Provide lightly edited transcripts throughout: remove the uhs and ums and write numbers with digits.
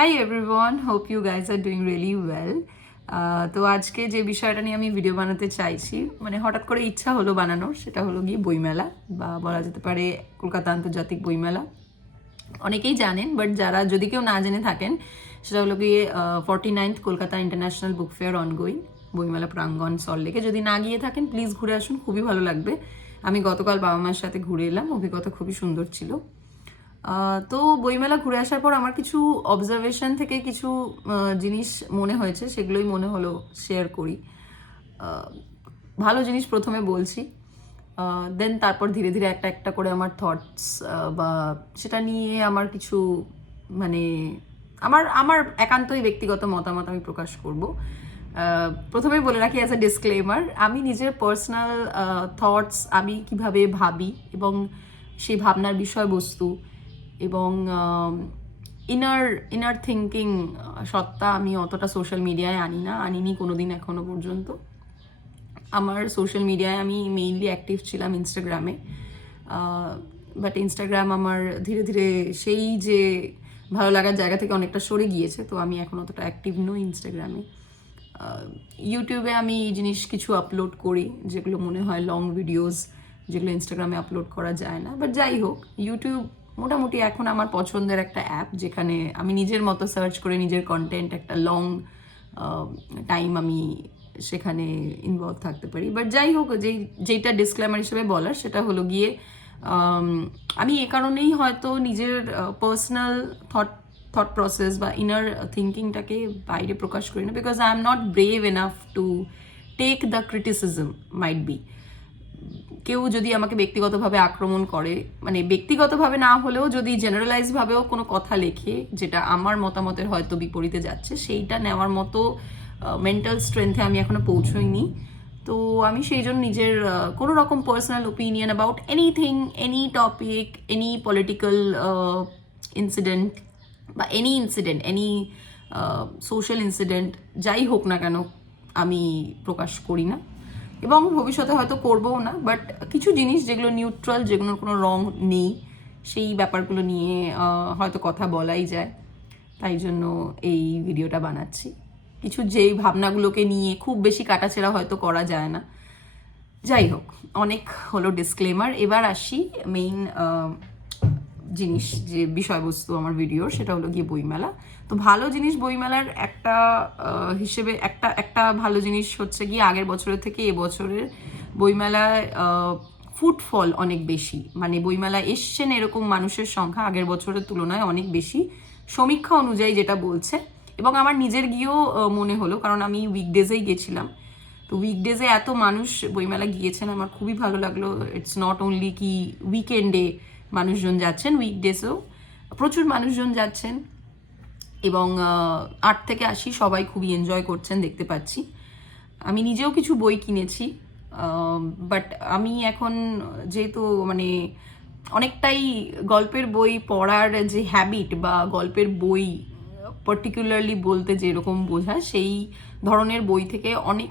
High everyone, hope you guys are doing really well. তো আজকে যে বিষয়টা নিয়ে আমি ভিডিও বানাতে চাইছি, মানে হঠাৎ করে ইচ্ছা হলো বানানোর, সেটা হলো গিয়ে বইমেলা, বা বলা যেতে পারে কলকাতা আন্তর্জাতিক বইমেলা। অনেকেই জানেন, বাট যারা যদি কেউ না জেনে থাকেন, সেটা হলো গিয়ে 49th Kolkata international book fair ongoing, বইমেলা প্রাঙ্গণ সল্টলেকে। যদি না গিয়ে থাকেন প্লিজ ঘুরে আসুন, খুবই ভালো লাগবে। আমি গতকাল বাবা মার সাথে ঘুরে এলাম, অভিজ্ঞতা খুবই সুন্দর ছিল। তো বইমেলা ঘুরে আসার পর আমার কিছু অবজারভেশন থেকে কিছু জিনিস মনে হয়েছে, সেগুলোই মনে হলো শেয়ার করি। ভালো জিনিস প্রথমে বলছি, দেন তারপর ধীরে ধীরে একটা একটা করে আমার থটস বা সেটা নিয়ে আমার কিছু মানে আমার আমার একান্তই ব্যক্তিগত মতামত আমি প্রকাশ করব। প্রথমেই বলে রাখি অ্যাজ এ ডিসক্লেমার, আমি নিজের পার্সোনাল থটস, আমি কিভাবে ভাবি এবং সেই ভাবনার বিষয়বস্তু এবং ইনার ইনার থিঙ্কিং সত্তা আমি অতটা সোশ্যাল মিডিয়ায় আনিনি কোনোদিন এখনো পর্যন্ত। আমার সোশ্যাল মিডিয়ায় আমি মেইনলি অ্যাক্টিভ ছিলাম ইনস্টাগ্রামে, বাট ইনস্টাগ্রাম আমার ধীরে ধীরে সেই যে ভালো লাগার জায়গা থেকে অনেকটা সরে গিয়েছে, তো আমি এখন অতটা অ্যাক্টিভ নই ইনস্টাগ্রামে। ইউটিউবে আমি এই জিনিস কিছু আপলোড করি, যেগুলো মনে হয় লং ভিডিওস, যেগুলো ইনস্টাগ্রামে আপলোড করা যায় না। বাট যাই হোক, ইউটিউব মোটামুটি এখন আমার পছন্দের একটা অ্যাপ, যেখানে আমি নিজের মতো সার্চ করে নিজের কন্টেন্ট একটা লং টাইম আমি সেখানে ইনভলভ থাকতে পারি। বাট যাই হোক, যেইটা ডিসক্লেমার হিসেবে বলার, সেটা হলো গিয়ে আমি এ কারণেই হয়তো নিজের পার্সোনাল থট প্রসেস বা ইনার থিঙ্কিংটাকে বাইরে প্রকাশ করি না, because I am not brave enough to take the criticism. Might be কেউ যদি আমাকে ব্যক্তিগতভাবে আক্রমণ করে, মানে ব্যক্তিগতভাবে না হলেও যদি জেনারেলাইজভাবেও কোনো কথা লেখে যেটা আমার মতামতের হয়তো বিপরীতে যাচ্ছে, সেইটা নেওয়ার মতো মেন্টাল স্ট্রেংথে আমি এখনো পৌঁছইনি। তো আমি সেই জন্য নিজের কোনো রকম personal opinion about anything, any topic, any political incident বা এনি সোশ্যাল ইনসিডেন্ট যাই হোক না কেন, আমি প্রকাশ করি না এবং ভবিষ্যতে হয়তো করবও না। বাট কিছু জিনিস যেগুলো নিউট্রাল, যেগুলোর কোনো রং নেই, সেই ব্যাপারগুলো নিয়ে হয়তো কথা বলাই যায়, তাই জন্য এই ভিডিওটা বানাচ্ছি। কিছু যেই ভাবনাগুলোকে নিয়ে খুব বেশি কাটাছেঁড়া হয়তো করা যায় না। যাই হোক, অনেক হলো ডিসক্লেমার, এবার আসি মেইন জিনিস, যে বিষয়বস্তু আমার ভিডিওর, সেটা হলো গিয়ে বইমেলা। তো ভালো জিনিস বইমেলার একটা হিসেবে একটা একটা ভালো জিনিস হচ্ছে গিয়ে আগের বছরের থেকে এবছরের বইমেলায় ফুটফল অনেক বেশি, মানে বইমেলা এসছেন এরকম মানুষের সংখ্যা আগের বছরের তুলনায় অনেক বেশি, সমীক্ষা অনুযায়ী যেটা বলছে। এবং আমার নিজের গিয়েও মনে হলো, কারণ আমি উইকডেজেই গেছিলাম, তো উইকডেজে এত মানুষ বইমেলা গিয়েছেন, আমার খুবই ভালো লাগলো। ইটস নট অনলি কি উইকেন্ডে মানুষজন যাচ্ছেন, উইকডেজেও প্রচুর মানুষজন যাচ্ছেন এবং 8 থেকে 80 সবাই খুবই এনজয় করছেন দেখতে পাচ্ছি। আমি নিজেও কিছু বই কিনেছি, বাট আমি এখন যেহেতু মানে অনেকটাই গল্পের বই পড়ার যে হ্যাবিট বা গল্পের বই পার্টিকুলারলি বলতে যেরকম বোঝায়, সেই ধরনের বই থেকে অনেক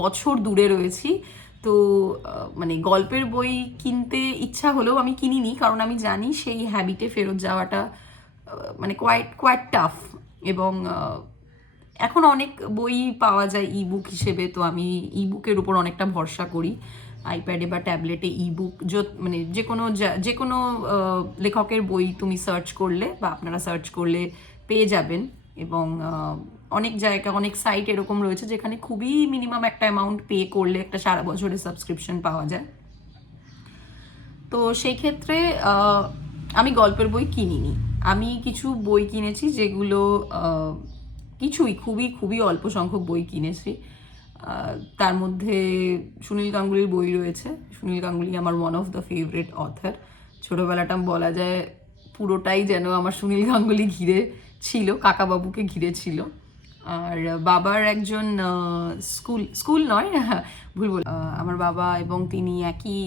বছর দূরে রয়েছি। তো মানে গল্পের বই কিনতে ইচ্ছা হলেও আমি কিনিনি, কারণ আমি জানি সেই হ্যাবিটে ফেরত যাওয়াটা মানে কোয়াইট টাফ। এবং এখন অনেক বই পাওয়া যায় ই বুক হিসেবে, তো আমি ই বুকের উপর অনেকটা ভরসা করি। আইপ্যাডে বা ট্যাবলেটে ই বুক মানে যে কোনো লেখকের বই তুমি সার্চ করলে বা আপনারা সার্চ করলে পেয়ে যাবেন। এবং অনেক জায়গা, অনেক সাইট এরকম রয়েছে যেখানে খুবই মিনিমাম একটা অ্যামাউন্ট পে করলে একটা সারা বছরের সাবস্ক্রিপশন পাওয়া যায়। তো সেই ক্ষেত্রে আমি গল্পের বই কিনিনি, আমি কিছু বই কিনেছি, যেগুলো খুবই খুবই অল্প সংখ্যক বই কিনেছি। তার মধ্যে সুনীল গাঙ্গুলির বই রয়েছে। সুনীল গাঙ্গুলি আমার one of the favourite author. ছোটোবেলাটা বলা যায় পুরোটাই যেন আমার সুনীল গাঙ্গুলি ঘিরে ছিল, কাকাবাবুকে ঘিরে ছিল। আর বাবার একজন স্কুল নয়, ভুল বল, আমার বাবা এবং তিনি একই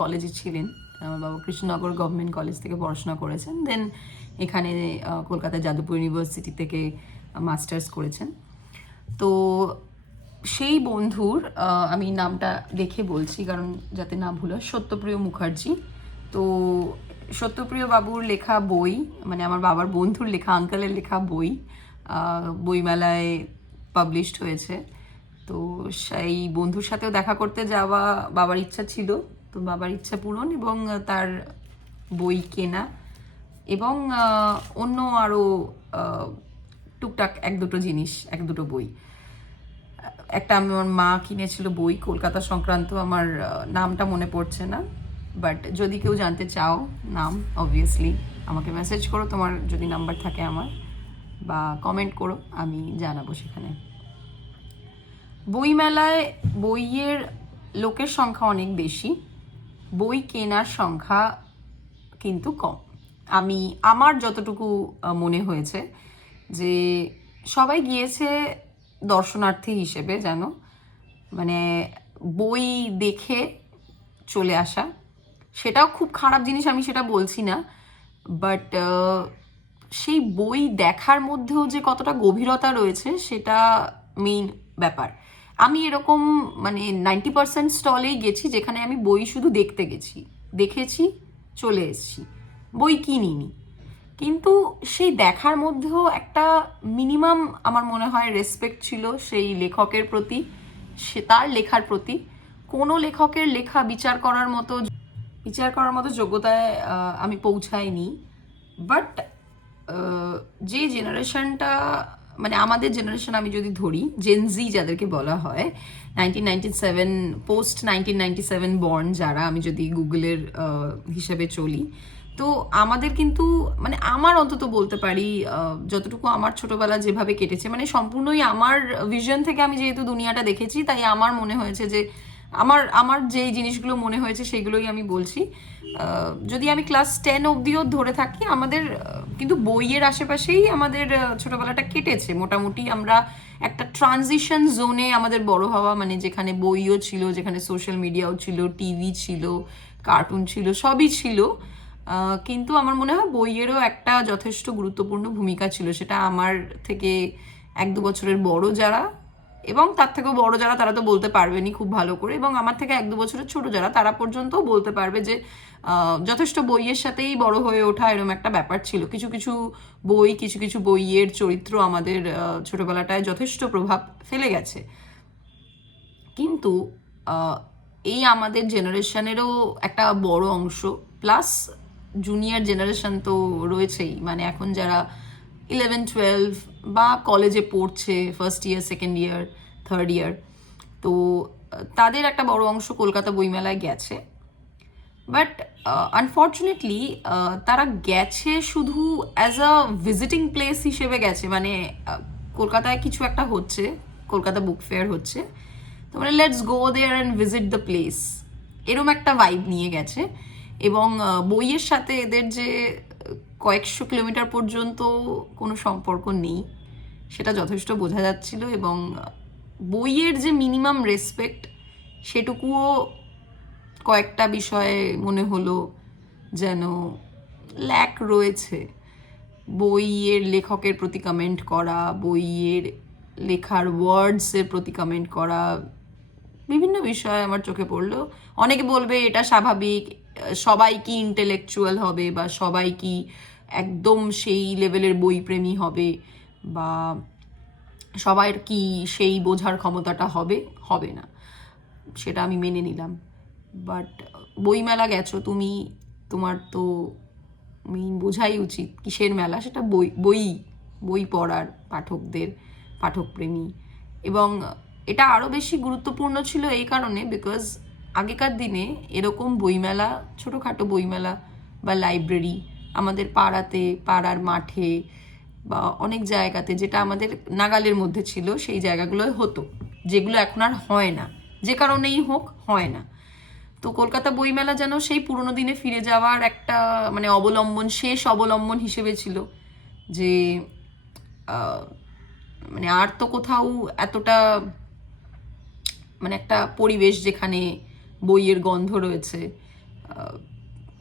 কলেজে ছিলেন। আমার বাবা কৃষ্ণনগর গভর্নমেন্ট কলেজ থেকে পড়াশোনা করেছেন, দেন এখানে কলকাতা যাদবপুর ইউনিভার্সিটি থেকে মাস্টার্স করেছেন। তো সেই বন্ধুর আমি নামটা দেখে বলছি কারণ যাতে না ভুল হয়, সত্যপ্রিয় মুখার্জি। তো সত্যপ্রিয় বাবুর লেখা বই, মানে আমার বাবার বন্ধুর লেখা, আঙ্কেলের লেখা বই বইমেলায় পাবলিশড হয়েছে। তো সেই বন্ধুর সাথেও দেখা করতে যাওয়া বাবার ইচ্ছা ছিল, তো বাবার ইচ্ছা পূরণ এবং তার বই কেনা এবং অন্য আরও টুকটাক এক দুটো বই। একটা আমার মা কিনেছিল বই কলকাতা সংক্রান্ত, আমার নামটা মনে পড়ছে না, বাট যদি কেউ জানতে চাও নাম, অবভিয়াসলি আমাকে মেসেজ করো তোমার যদি নাম্বার থাকে আমার, বা কমেন্ট করো, আমি জানাবো সেখানে। বইমেলায় বইয়ের লোকের সংখ্যা অনেক বেশি, বই কেনার সংখ্যা কিন্তু কম। আমার যতটুকু মনে হয়েছে যে সবাই গিয়েছে দর্শনার্থী হিসেবে, যেন মানে বই দেখে চলে আসা। সেটাও খুব খারাপ জিনিস, আমি সেটা বলছি না, বাট সেই বই দেখার মধ্যেও যে কতটা গভীরতা রয়েছে সেটা মেইন ব্যাপার। আমি এরকম মানে 90% স্টলেই গেছি যেখানে আমি বই শুধু দেখেছি চলে এসেছি, বই কিনিনি, কিন্তু সেই দেখার মধ্যেও একটা মিনিমাম আমার মনে হয় রেসপেক্ট ছিল সেই লেখকের প্রতি, সে তার লেখার প্রতি। কোনো লেখকের লেখা বিচার করার মতো যোগ্যতায় আমি পৌঁছাইনি। বাট যে জেনারেশনটা, মানে আমাদের জেনারেশন আমি যদি ধরি, জেনজি যাদেরকে বলা হয়, 1997 পোস্ট 1997 বর্ন যারা, আমি যদি গুগলের হিসেবে চলি, তো আমাদের কিন্তু মানে আমার অন্তত বলতে পারি যতটুকু আমার ছোটবেলা যেভাবে কেটেছে, মানে সম্পূর্ণই আমার ভিশন থেকে আমি যেহেতু দুনিয়াটা দেখেছি, তাই আমার মনে হয়েছে যে আমার যেই জিনিসগুলো মনে হয়েছে সেগুলোই আমি বলছি। যদি আমি ক্লাস 10 অবধিও ধরে থাকি, আমাদের কিন্তু বইয়ের আশেপাশেই আমাদের ছোটবেলাটা কেটেছে মোটামুটি। আমরা একটা ট্রানজিশন জোনে আমাদের বড় হওয়া, মানে যেখানে বইও ছিল, যেখানে সোশ্যাল মিডিয়াও ছিল, টিভি ছিল, কার্টুন ছিল, সবই ছিল। কিন্তু আমার মনে হয় বইয়েরও একটা যথেষ্ট গুরুত্বপূর্ণ ভূমিকা ছিল। সেটা আমার থেকে 1-2 বছরের বড় যারা, এবং তার থেকেও বড় যারা, তারা তো বলতে পারবেনই খুব ভালো করে, এবং আমার থেকে 1-2 বছরের ছোট যারা, তারা পর্যন্তও বলতে পারবে যে যথেষ্ট বইয়ের সাথেই বড় হয়ে ওঠা এরকম একটা ব্যাপার ছিল। কিছু কিছু বইয়ের চরিত্র আমাদের ছোটবেলাটায় যথেষ্ট প্রভাব ফেলে গেছে। কিন্তু এই আমাদের জেনারেশনেরও একটা বড় অংশ, প্লাস জুনিয়র জেনারেশন তো রয়েছেই, মানে এখন যারা 11-12 বা কলেজে পড়ছে, first year, second year, third year, তো তাদের একটা বড় অংশ কলকাতা বইমেলায় গেছে। বাট আনফর্চুনেটলি তারা গেছে শুধু অ্যাজ আ ভিজিটিং প্লেস হিসেবে গেছে, মানে কলকাতায় কিছু একটা হচ্ছে, কলকাতা বুক ফেয়ার হচ্ছে, তো মানে let's go there and visit the place, এরম একটা ভাইব নিয়ে গেছে। এবং বইয়ের সাথে এদের যে কয়েকশো কিলোমিটার পর্যন্ত কোনো সম্পর্ক নেই সেটা যথেষ্ট বোঝা যাচ্ছিল। এবং বইয়ের যে মিনিমাম রেসপেক্ট, সেটুকুও কয়েকটা বিষয়ে মনে হলো যেন ল্যাক রয়েছে। বইয়ের লেখকের প্রতি কমেন্ট করা, বইয়ের লেখার ওয়ার্ডসের প্রতি কমেন্ট করা, বিভিন্ন বিষয় আমার চোখে পড়লো। অনেকে বলবে এটা স্বাভাবিক, সবাই কি ইন্টেলেকচুয়াল হবে, বা সবাই কি একদম সেই লেভেলের বইপ্রেমী হবে, বা সবার কি সেই বোঝার ক্ষমতাটা হবে না, সেটা আমি মেনে নিলাম। বাট বইমেলা গেছো তুমি, তোমার তো মেইন বোঝাই উচিত কিসের মেলা, সেটা বই পড়ার, পাঠকপ্রেমী। এবং এটা আরও বেশি গুরুত্বপূর্ণ ছিল এই কারণে, বিকজ আগেকার দিনে এরকম বইমেলা, ছোটোখাটো বইমেলা বা লাইব্রেরি আমাদের পাড়ার মাঠে বা অনেক জায়গাতে, যেটা আমাদের নাগালের মধ্যে ছিল, সেই জায়গাগুলোয় হতো, যেগুলো এখন আর হয় না, যে কারণেই হোক হয় না। তো কলকাতা বইমেলা যেন সেই পুরোনো দিনে ফিরে যাওয়ার একটা মানে শেষ অবলম্বন হিসেবে ছিল, যে মানে আর তো কোথাও এতটা মানে একটা পরিবেশ যেখানে বইয়ের গন্ধ রয়েছে,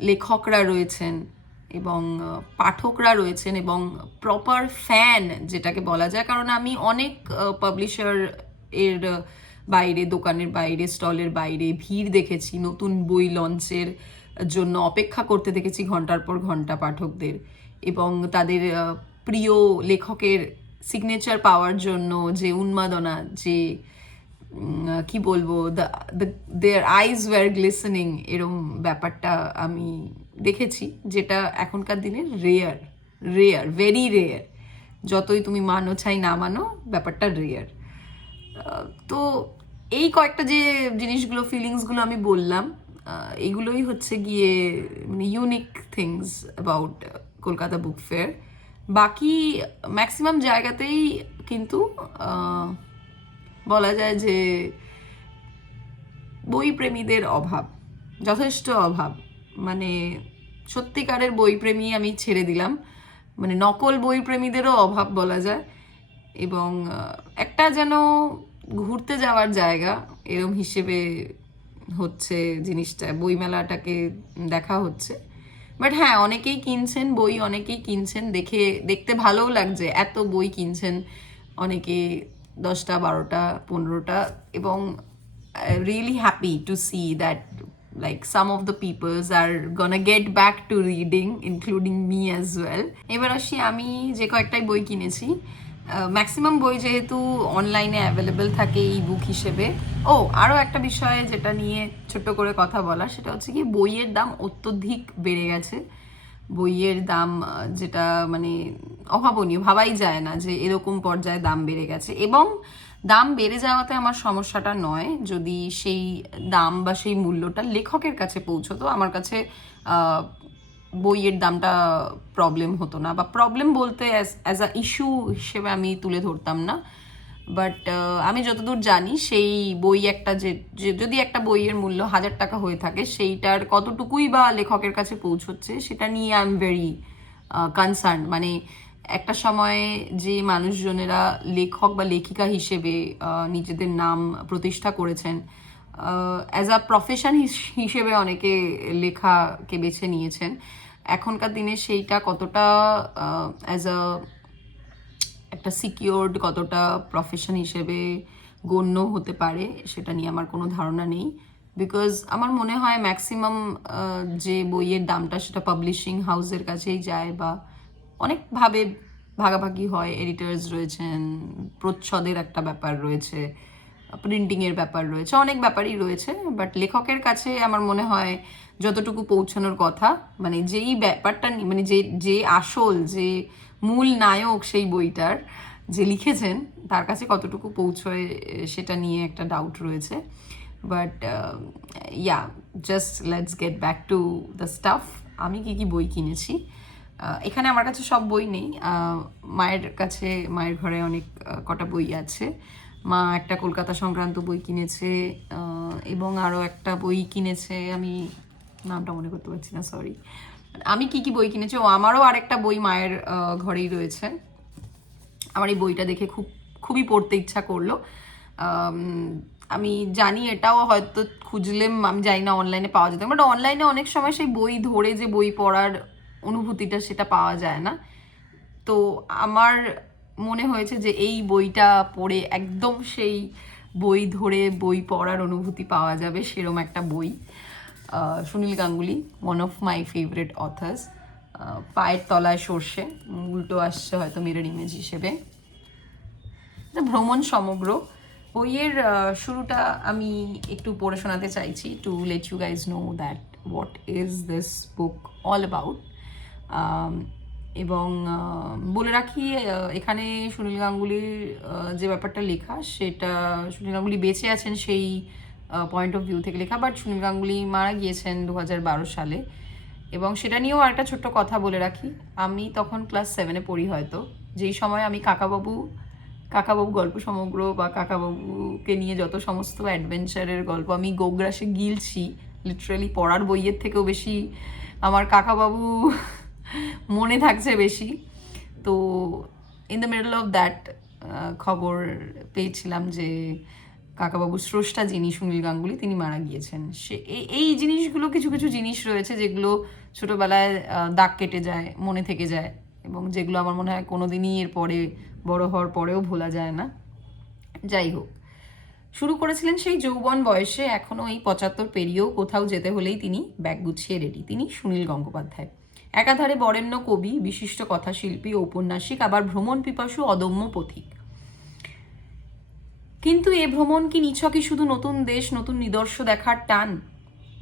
লেখকরা রয়েছেন এবং পাঠকরা রয়েছেন, এবং প্রপার ফ্যান যেটাকে বলা যায়। কারণ আমি অনেক পাবলিশার এর বাইরে, দোকানের বাইরে, স্টলের বাইরে ভিড় দেখেছি নতুন বই লঞ্চের জন্য অপেক্ষা করতে দেখেছি ঘন্টার পর ঘন্টা পাঠকদের, এবং তাদের প্রিয় লেখকের সিগনেচার পাওয়ার জন্য যে উন্মাদনা, যে কি বলবো, দেয়ার আইজ ওয়ার গ্লিসেনিং, এরম ব্যাপারটা আমি দেখেছি, যেটা এখনকার দিনে রেয়ার, রেয়ার, ভেরি রেয়ার। যতই তুমি মানো চাই না মানো, ব্যাপারটা রেয়ার। তো এই কয়েকটা যে জিনিসগুলো, ফিলিংসগুলো আমি বললাম, এগুলোই হচ্ছে গিয়ে মানে unique things about Kolkata book fair. বাকি ম্যাক্সিমাম জায়গাতেই কিন্তু বলা যায় যে বই প্রেমীদের অভাব, যথেষ্ট অভাব। মানে সত্যিকারের বই প্রেমী আমি ছেড়ে দিলাম, মানে নকল বই প্রেমীদেরও অভাব বলা যায়। এবং একটা যেন ঘুরতে যাওয়ার জায়গা এরম হিসেবে হচ্ছে জিনিসটা, বইমেলাটাকে দেখা হচ্ছে। বাট হ্যাঁ, অনেকেই কিনছেন বই, অনেকেই কিনছেন, দেখতে ভালোও লাগছে, এত বই কিনছেন অনেকে, 10টা 12টা 15টা। এবং really happy to see that like some of the peoples are gonna get back to reading, including me as well. এবার আসি আমি যে কয়েকটাই বই কিনেছি, ম্যাক্সিমাম বই যেহেতু অনলাইনে অ্যাভেলেবেল থাকে ই বুক হিসেবে। ও আরও একটা বিষয় যেটা নিয়ে ছোট্ট করে কথা বলা, সেটা হচ্ছে কি বইয়ের দাম অত্যধিক বেড়ে গেছে। বইয়ের দাম যেটা মানে অভাবনীয়, ভাবাই যায় না যে এরকম পর্যায়ে দাম বেড়ে গেছে। এবং দাম বেড়ে যাওয়াতে আমার সমস্যাটা নয়, যদি সেই দাম বা সেই মূল্যটা লেখকের কাছে পৌঁছতো, আমার কাছে বইয়ের দামটা প্রবলেম হতো না, বা প্রবলেম বলতে অ্যাজ আ ইস্যু হিসেবে আমি তুলে ধরতাম না। বাট আমি যতদূর জানি, সেই বই একটা যে যদি একটা বইয়ের মূল্য 1000 টাকা হয়ে থাকে, সেইটার কতটুকুই বা লেখকের কাছে পৌঁছচ্ছে সেটা নিয়ে আই এম ভেরি কনসার্ন। মানে একটা সময়ে যে মানুষজনেরা লেখক বা লেখিকা হিসেবে নিজেদের নাম প্রতিষ্ঠা করেছেন, অ্যাজ আ প্রফেশন হিসেবে অনেকে লেখাকে বেছে নিয়েছেন, এখনকার দিনে সেইটা কতটা অ্যাজ আ একটা সিকিউরড, কতটা প্রফেশন হিসেবে গণ্য হতে পারে, সেটা নিয়ে আমার কোনো ধারণা নেই। বিকজ আমার মনে হয় ম্যাক্সিমাম যে বইয়ের দামটা সেটা পাবলিশিং হাউসের কাছেই যায়, বা অনেকভাবে ভাগাভাগি হয়, এডিটার্স রয়েছেন, প্রচ্ছদের একটা ব্যাপার রয়েছে, প্রিন্টিংয়ের ব্যাপার রয়েছে, অনেক ব্যাপারই রয়েছে। বাট লেখকের কাছে আমার মনে হয় যতটুকু পৌঁছানোর কথা, মানে যেই ব্যাপারটা মানে যে আসল, যে মূল নায়ক সেই বইটার, যে লিখেছেন, তার কাছে কতটুকু পৌঁছয় সেটা নিয়ে একটা ডাউট রয়েছে। But yeah, just let's get back to the staff. আমি কি কি বই কিনেছি, এখানে আমার কাছে সব বই নেই, মায়ের কাছে, মায়ের ঘরে অনেক কটা বই আছে। মা একটা কলকাতা সংক্রান্ত বই কিনেছে, এবং আরও একটা বই কিনেছে, আমি নামটা মনে করতে পারছি না, সরি। আমি কি কি বই কিনেছি, ও আমারও আরেকটা বই মায়ের ঘরেই রয়েছে। আমার এই বইটা দেখে খুবই পড়তে ইচ্ছা করলো। আমি জানি এটাও হয়তো খুঁজলে, আমি জানি না অনলাইনে পাওয়া যেত, বাট অনলাইনে অনেক সময় সেই বই ধরে যে বই পড়ার অনুভূতিটা সেটা পাওয়া যায় না। তো আমার মনে হয়েছে যে এই বইটা পড়ে একদম সেই বই ধরে বই পড়ার অনুভূতি পাওয়া যাবে, সেরম একটা বই। Sunil Ganguly, one of my favourite authors. পায়ের তলায় সর্ষে, উল্টো আসছে হয়তো মিরর ইমেজ হিসেবে। ভ্রমণ সমগ্র বইয়ের শুরুটা আমি একটু পড়ে শোনাতে চাইছি, to let you guys know that what is this book all about. এবং বলে রাখি, এখানে সুনীল গাঙ্গুলির যে ব্যাপারটা লেখা, সেটা সুনীল গাঙ্গুলি বেঁচে আছেন সেই পয়েন্ট অফ ভিউ থেকে লেখা, বাট সুনীল গাঙ্গুলি মারা গিয়েছেন 2012 সালে। এবং সেটা নিয়েও একটা ছোট্ট কথা বলে রাখি, আমি তখন ক্লাস 7-এ পড়ি হয়তো, যেই সময় আমি কাকাবাবু গল্প সমগ্র বা কাকাবাবুকে নিয়ে যত সমস্ত অ্যাডভেঞ্চারের গল্প আমি গোগ্রাসে গিলছি, লিটারালি পড়ার বইয়ের থেকেও বেশি আমার কাকাবাবু মনে থাকছে বেশি। তো in the middle of that খবর পেয়েছিলাম যে কাকাবাবুর স্রষ্টা যিনি সুনীল গাঙ্গুলি, তিনি মারা গিয়েছেন। সে এই জিনিসগুলো, কিছু কিছু জিনিস রয়েছে যেগুলো ছোটোবেলায় দাগ কেটে যায়, মনে থেকে যায়, এবং যেগুলো আমার মনে হয় কোনোদিনই এর পরে বড় হওয়ার পরেও ভোলা যায় না। যাই হোক, শুরু করেছিলেন সেই যৌবন বয়সে, এখনও এই 75 পেরিয়েও কোথাও যেতে হলেই তিনি ব্যাগ গুছিয়ে রেডি। তিনি সুনীল গঙ্গোপাধ্যায়, একাধারে বরেণ্য কবি, বিশিষ্ট কথাশিল্পী, ঔপন্যাসিক, আবার ভ্রমণ পিপাসু অদম্য পথিক। কিন্তু এ ভ্রমণ কি নিছকই শুধু নতুন দেশ, নতুন নিদর্শ দেখার টান?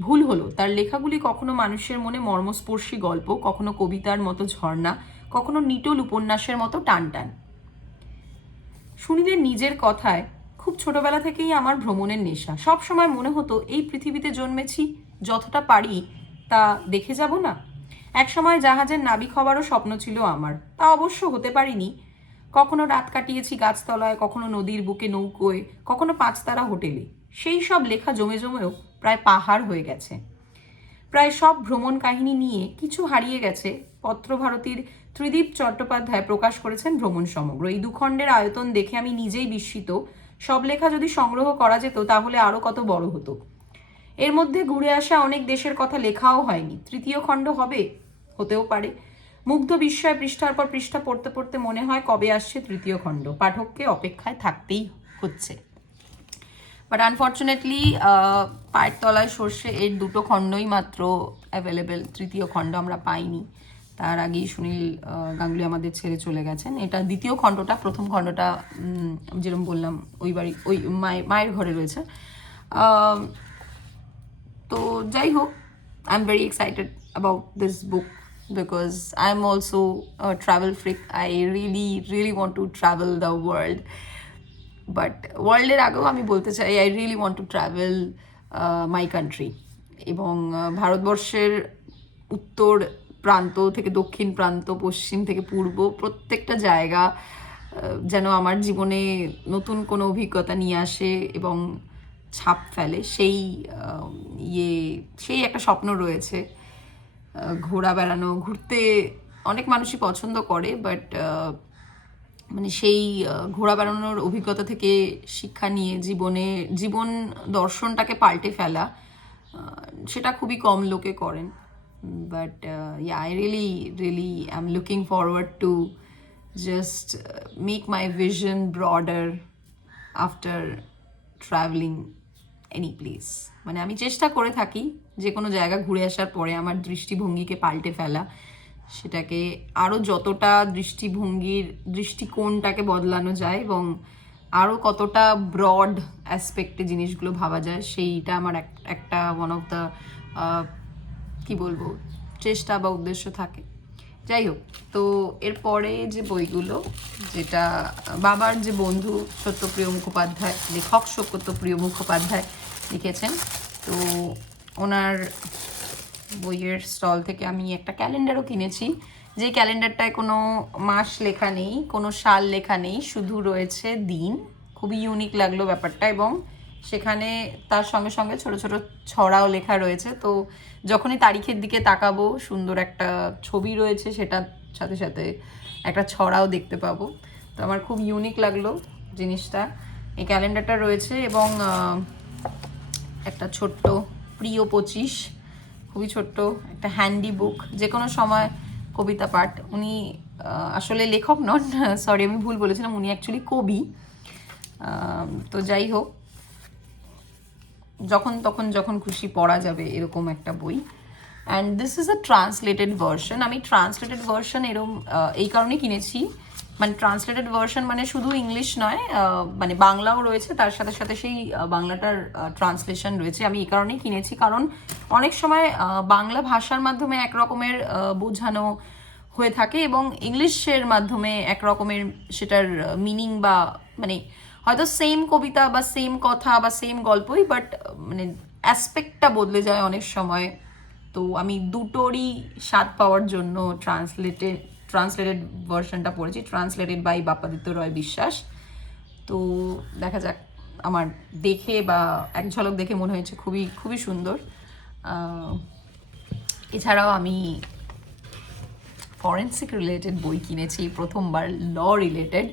ভুল হলো, তার লেখাগুলি কখনো মানুষের মনে মর্মস্পর্শী গল্প, কখনো কবিতার মতো ঝর্ণা, কখনো নিটোল উপন্যাসের মতো টান টান। সুনীলের নিজের কথায়, খুব ছোটবেলা থেকেই আমার ভ্রমণের নেশা। সব সময় মনে হতো এই পৃথিবীতে জন্মেছি, যতটা পারি তা দেখে যাব না। এক সময় জাহাজের নাবিক হওয়ারও স্বপ্ন ছিল আমার, তা অবশ্য হতে পারিনি। কখনো রাত কাটিয়েছি গাছতলায়, কখনো নদীর বুকে নৌকোয়, কখনো 5 তারা হোটেলে। সেই সব লেখা জমে জমেও প্রায় পাহাড় হয়ে গেছে। প্রায় সব ভ্রমণ কাহিনী নিয়ে কিছু হারিয়ে গেছে। পত্রভারতীর ত্রিদীপ চট্টোপাধ্যায় প্রকাশ করেছেন ভ্রমণ সমগ্র। এই 2 খণ্ডের আয়তন দেখে আমি নিজেই বিস্মিত। সব লেখা যদি সংগ্রহ করা যেত তাহলে আরও কত বড় হতো। এর মধ্যে ঘুরে আসা অনেক দেশের কথা লেখাও হয়নি। 3য় খণ্ড হবে, হতেও পারে। মুগ্ধ বিস্ময় পৃষ্ঠার পর পৃষ্ঠা পড়তে পড়তে মনে হয় কবে আসছে 3য় খণ্ড। পাঠককে অপেক্ষায় থাকতেই হচ্ছে। বাট আনফর্চুনেটলি পায়ের তলায় সর্ষে এর 2টো খণ্ডই মাত্র অ্যাভেলেবেল। 3য় খণ্ড আমরা পাইনি। তার আগেই সুনীল গাঙ্গুলি আমাদের ছেড়ে চলে গেছেন। এটা 2য় খণ্ডটা, প্রথম খণ্ডটা যেরকম বললাম ওই বাড়ি, ওই মায়ের ঘরে রয়েছে। তো যাই হোক, I am very excited about this book because I am also travel freak. I really want to travel the world. But ওয়ার্ল্ডের আগেও আমি বলতে চাই, I really want to travel my country. এবং ভারতবর্ষের উত্তর প্রান্ত থেকে দক্ষিণ প্রান্ত, পশ্চিম থেকে পূর্ব, প্রত্যেকটা জায়গা যেন আমার জীবনে নতুন কোনো অভিজ্ঞতা নিয়ে আসে এবং ছাপ ফেলে, সেই একটা স্বপ্ন রয়েছে। ঘোরা বেড়ানো, ঘুরতে অনেক মানুষই পছন্দ করে, বাট মানে সেই ঘোরা বেড়ানোর অভিজ্ঞতা থেকে শিক্ষা নিয়ে জীবন দর্শনটাকে পাল্টে ফেলা, সেটা খুবই কম লোকে করেন। But I really I am looking forward to just make my vision broader after travelling any place. মানে আমি চেষ্টা করে থাকি যে কোনো জায়গা ঘুরে আসার পরে আমার দৃষ্টিভঙ্গিকে পাল্টে ফেলা, সেটাকে আরও যতটা দৃষ্টিকোণটাকে বদলানো যায় এবং আরও কতটা ব্রড অ্যাসপেক্টে জিনিসগুলো ভাবা যায়, সেইটা আমার একটা ওয়ান অফ দ্য কী বলবো চেষ্টা বা উদ্দেশ্য থাকে। যাই হোক, তো এরপরে যে বইগুলো, যেটা বাবার যে বন্ধু সত্যপ্রিয় মুখোপাধ্যায়, লেখক সত্যপ্রিয় মুখোপাধ্যায় লিখেছেন, তো ওনার বইয়ের স্টল থেকে আমি একটা ক্যালেন্ডারও কিনেছি। যে ক্যালেন্ডারটায় কোনো মাস লেখা নেই, কোনো সাল লেখা নেই, শুধু রয়েছে দিন। খুবই ইউনিক লাগলো ব্যাপারটা। এবং সেখানে তার সঙ্গে সঙ্গে ছোট ছোট ছড়াও লেখা রয়েছে। তো যখনই তারিখের দিকে তাকাবো, সুন্দর একটা ছবি রয়েছে, সেটার সাথে সাথে একটা ছড়াও দেখতে পাবো। তো আমার খুব ইউনিক লাগলো জিনিসটা। এই ক্যালেন্ডারটা রয়েছে এবং একটা ছোট্ট প্রিয় 25, খুবই ছোট্ট একটা হ্যান্ডি বুক, যে কোনো সময় কবিতা পাঠ। উনি আসলে লেখক নন, সরি আমি ভুল বলেছিলাম, উনি অ্যাকচুয়ালি কবি। তো যাই হোক, যখন খুশি পড়া যাবে এরকম একটা বই। And this is a translated version. আমি ট্রান্সলেটেড ভার্সন এই কারণে কিনেছি, মানে ট্রান্সলেটেড ভার্সন মানে শুধু ইংলিশ নয়, মানে বাংলাও রয়েছে, তার সাথে সাথে সেই বাংলাটার ট্রান্সলেশন রয়েছে। আমি এই কারণেই কিনেছি কারণ অনেক সময় বাংলা ভাষার মাধ্যমে এক রকমের বোঝানো হয়ে থাকে এবং ইংলিশের মাধ্যমে এক রকমের সেটার মিনিং, বা মানে হয়তো সেম কবিতা বা সেম কথা বা সেম গল্পই, বাট মানে অ্যাসপেক্টটা বদলে যায় অনেক সময়। তো আমি দুটোরই স্বাদ পাওয়ার জন্য ট্রান্সলেটেড ভার্সনটা পড়েছি, ট্রান্সলেটেড বাই বাপ্পাদিত্য রয় বিশ্বাস। তো দেখা যাক, আমার দেখে বা এক ঝলক দেখে মনে হয়েছে খুবই খুবই সুন্দর। এছাড়াও আমি ফরেন্সিক রিলেটেড বই কিনেছি প্রথমবার, law related,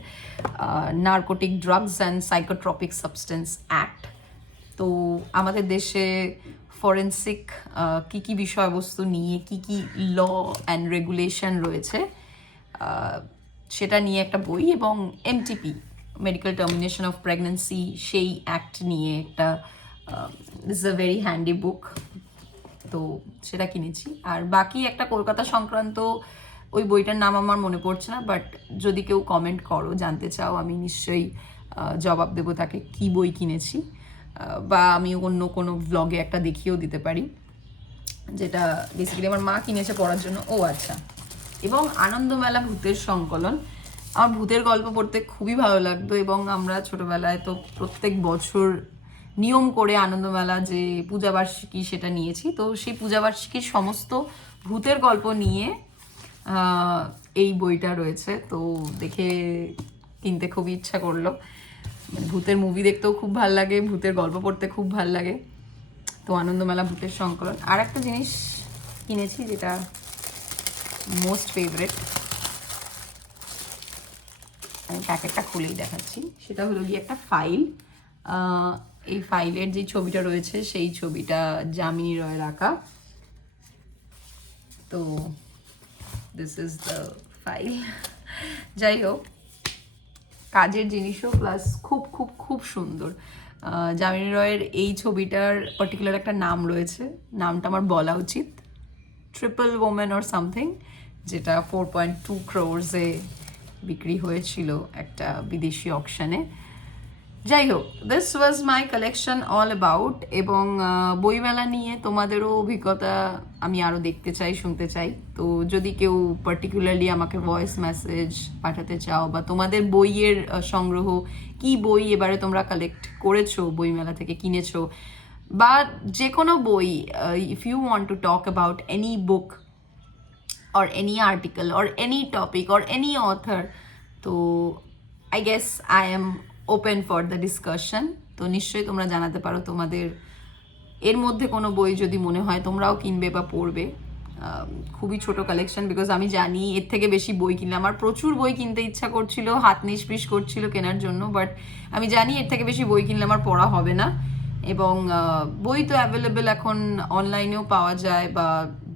narcotic drugs and psychotropic substance act. তো আমাদের দেশে ফরেন্সিক কী কী বিষয়বস্তু নিয়ে কী কী ল অ্যান্ড রেগুলেশন রয়েছে, সেটা নিয়ে একটা বই। এবং MTP medical termination of pregnancy সেই অ্যাক্ট নিয়ে একটা this is a very handy book, তো সেটা কিনেছি। আর বাকি একটা কলকাতা সংক্রান্ত ওই বইটার নাম আমার মনে পড়ছে না, বাট যদি কেউ কমেন্ট করো জানতে চাও আমি নিশ্চয়ই জবাব দেবো তাকে কি বই কিনেছি, বা আমি অন্য কোনো ভ্লগে একটা দেখিয়েও দিতে পারি, যেটা বেসিক্যালি আমার মা কিনেছে পড়ার জন্য। ও আচ্ছা, এবং আনন্দমেলা ভূতের সংকলন। আমার ভূতের গল্প পড়তে খুবই ভালো লাগতো, এবং আমরা ছোটবেলায় তো প্রত্যেক বছর নিয়ম করে আনন্দমেলা যে পূজাবার্ষিকী সেটা নিয়েছি, তো সেই পূজাবার্ষিকীর সমস্ত ভূতের গল্প নিয়ে এই বইটা রয়েছে, তো দেখে কিনতে খুবই ইচ্ছা করলো। মানে ভূতের মুভি দেখতেও খুব ভাল লাগে, ভূতের গল্প পড়তে খুব ভাল লাগে, তো আনন্দমেলা ভূতের সংকলন। আর একটা জিনিস কিনেছি যেটা মোস্ট ফেভারিট, আমি প্যাকেটটা খুলেই দেখাচ্ছি, সেটা হলো গিয়ে একটা ফাইল। এই ফাইলের যে ছবিটা রয়েছে সেই ছবিটা যামিনী রয়ের আঁকা, তো দিস ইজ দ্য ফাইল। যাই হোক, কাজের জিনিসও প্লাস খুব খুব খুব সুন্দর। যামিনী রয়ের এই ছবিটার পার্টিকুলার একটা নাম রয়েছে, নামটা আমার বলা উচিত, ট্রিপল ওম্যান অর সামথিং, যেটা 4.2 crores-এ বিক্রি হয়েছিল একটা বিদেশি অকশনে। যাই হোক, this was my collection all about. এবং বইমেলা নিয়ে তোমাদেরও অভিজ্ঞতা আমি আরও দেখতে চাই, শুনতে চাই। তো যদি কেউ পার্টিকুলারলি আমাকে ভয়েস মেসেজ পাঠাতে চাও, বা তোমাদের বইয়ের সংগ্রহ, কি বই এবারে তোমরা কালেক্ট করেছো, বইমেলা থেকে কিনেছো, বা যে কোনো বই, if you want to talk about any book or any article or any topic or any author, তো I guess I am open for the discussion. তো নিশ্চয়ই তোমরা জানাতে পারো তোমাদের এর মধ্যে কোনো বই যদি মনে হয় তোমরাও কিনবে বা পড়বে। খুবই ছোট কালেকশন, বিকজ আমি জানি এর থেকে বেশি বই কিনলে আমার প্রচুর বই কিনতে ইচ্ছা করছিল, হাত নিষ্পিস করছিল কেনার জন্য, বাট আমি জানি এর থেকে বেশি বই কিনলে আমার পড়া হবে না। এবং বই তো অ্যাভেলেবেল এখন অনলাইনেও পাওয়া যায়, বা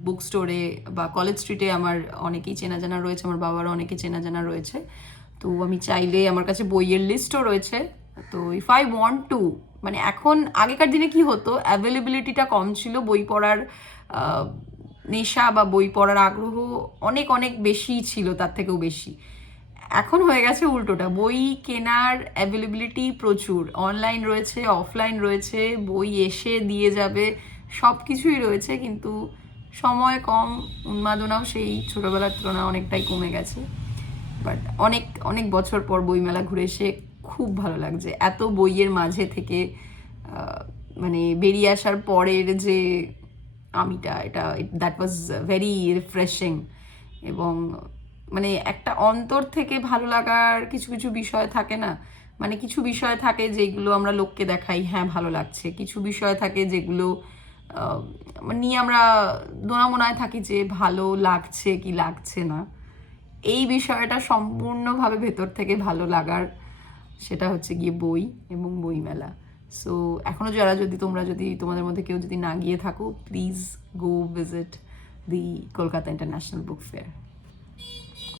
বুক স্টোরে বা কলেজ স্ট্রিটে আমার অনেকেই চেনা জানা রয়েছে, আমার বাবারও অনেকে চেনা জানা রয়েছে। তো আমি চাইলে, আমার কাছে বইয়ের লিস্টও রয়েছে, তো ইফ আই ওয়ান্ট টু, মানে এখন আগেকার দিনে কি হতো, অ্যাভেলেবিলিটিটা কম ছিল, বই পড়ার নেশা বা বই পড়ার আগ্রহ অনেক অনেক বেশি ছিল, তার থেকেও বেশি। এখন হয়ে গেছে উল্টোটা, বই কেনার অ্যাভেলেবিলিটি প্রচুর, অনলাইন রয়েছে, অফলাইন রয়েছে, বই এসে দিয়ে যাবে, সব কিছুই রয়েছে, কিন্তু সময় কম, উন্মাদনাও সেই ছোটোবেলার তুলনায় অনেকটাই কমে গেছে। বাট অনেক অনেক বছর পর বইমেলা ঘুরে এসে খুব ভালো লাগছে, এত বইয়ের মাঝে থেকে মানে বেরিয়ে আসার পরের যে আমিটা, এটা দ্যাট ওয়াজ ভেরি রিফ্রেশিং। এবং মানে একটা অন্তর থেকে ভালো লাগার কিছু কিছু বিষয় থাকে না, মানে কিছু বিষয় থাকে যেগুলো আমরা লোককে দেখাই, হ্যাঁ ভালো লাগছে, কিছু বিষয় থাকে যেগুলো নিয়ে আমরা দোনামোনায় থাকি যে ভালো লাগছে কি লাগছে না। এই বিষয়টা সম্পূর্ণভাবে ভেতর থেকে ভালো লাগার, সেটা হচ্ছে গিয়ে বই এবং বইমেলা। সো এখনও তোমরা যদি তোমাদের মধ্যে কেউ যদি না গিয়ে থাকো, please go visit the Kolkata international book fair.